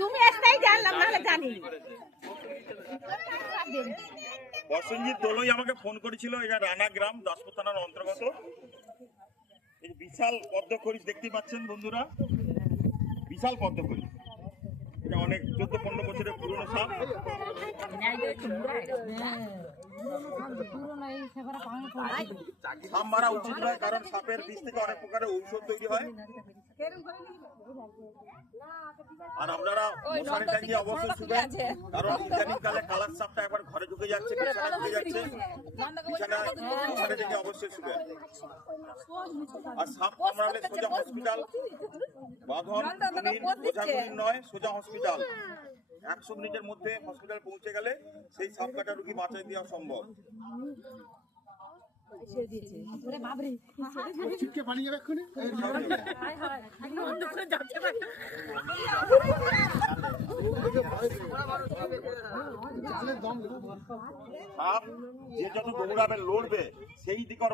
তুমি আসতেই জানলাম, নাহলে জানি। বসন্তজিৎ দোলই আমাকে ফোন করেছিল, এটা রানা গ্রাম, দাসপুর থানার অন্তর্গত। এই বিশাল পদ্মখরিচ দেখতে পাচ্ছেন বন্ধুরা, বিশাল পদ্মখরিচ। এটা অনেক 14-15 বছরের পুরনো সাপ। সাপ মারা উচিত নয়, কারণ সাপের বিষ থেকে অনেক প্রকারের ঔষধ তৈরি হয়। আর আপনারা মশারি টাঙিয়ে অবশ্যই শুবেন, কারণ ইদানিং কালে কালার সাপটা একবার ঘরে ঢুকে যাচ্ছে, বিছানায় ঢুকে যাচ্ছে। বিছানায় মশারি টাঙিয়ে অবশ্যই শুবেন। আর সাপ কামড়ালে সোজা হসপিটাল, বাঁধন ওঝাগুড়ির নয়, সোজা হসপিটাল। 100 মিনিটের মধ্যে হসপিটাল পৌঁছে গেলে সেই সাপ কাটা রোগী বাঁচাই দেওয়া সম্ভব। সাপ যে যত দৌড়াবে লড়বে, সেই দিকে